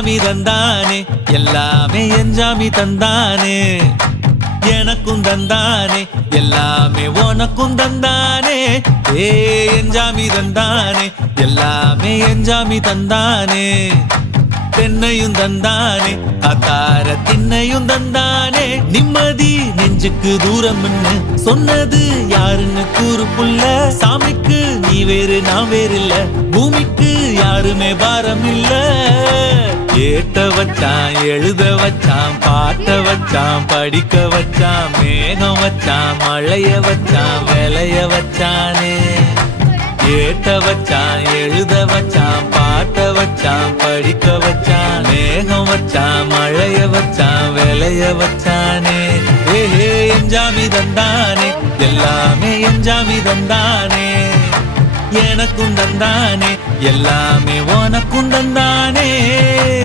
எஞ்சாமி தந்தானே எல்லாமே எஞ்சாமி தந்தானே எனக்கும் தந்தானே எல்லாமே உனக்கும் தந்தானே ஏ எஞ்சாமி தந்தானே எல்லாமே எஞ்சாமி தந்தானே தென்னையும் தந்தானே அத்தார திண்ணையும் தந்தானே நிம்மதி நெஞ்சுக்கு தூரம் சொன்னது யாருன்னு கூறு புள்ள சாமிக்கு நீ வேறு நான் வேறு இல்ல பூமிக்கு யாருமே பாரம் இல்ல ஏட்ட வச்சான் எழுத வச்சான் பாட்ட வச்சான் படிக்க வச்சான் மேகம் வச்சான் மழைய வச்சான் விளைய வச்சானே ஏட்ட வச்சான் எழுத வச்சான் பாட்ட வச்சான் படிக்க வச்சான் மேகம் வச்சான் மழைய வச்சான் விளைய வச்சானே ஏ எஞ்சாமி தந்தானே எல்லாமே எஞ்சாமி தந்தானே எனக்கும் தந்தானே எல்லாமே உனக்கும் தந்தானே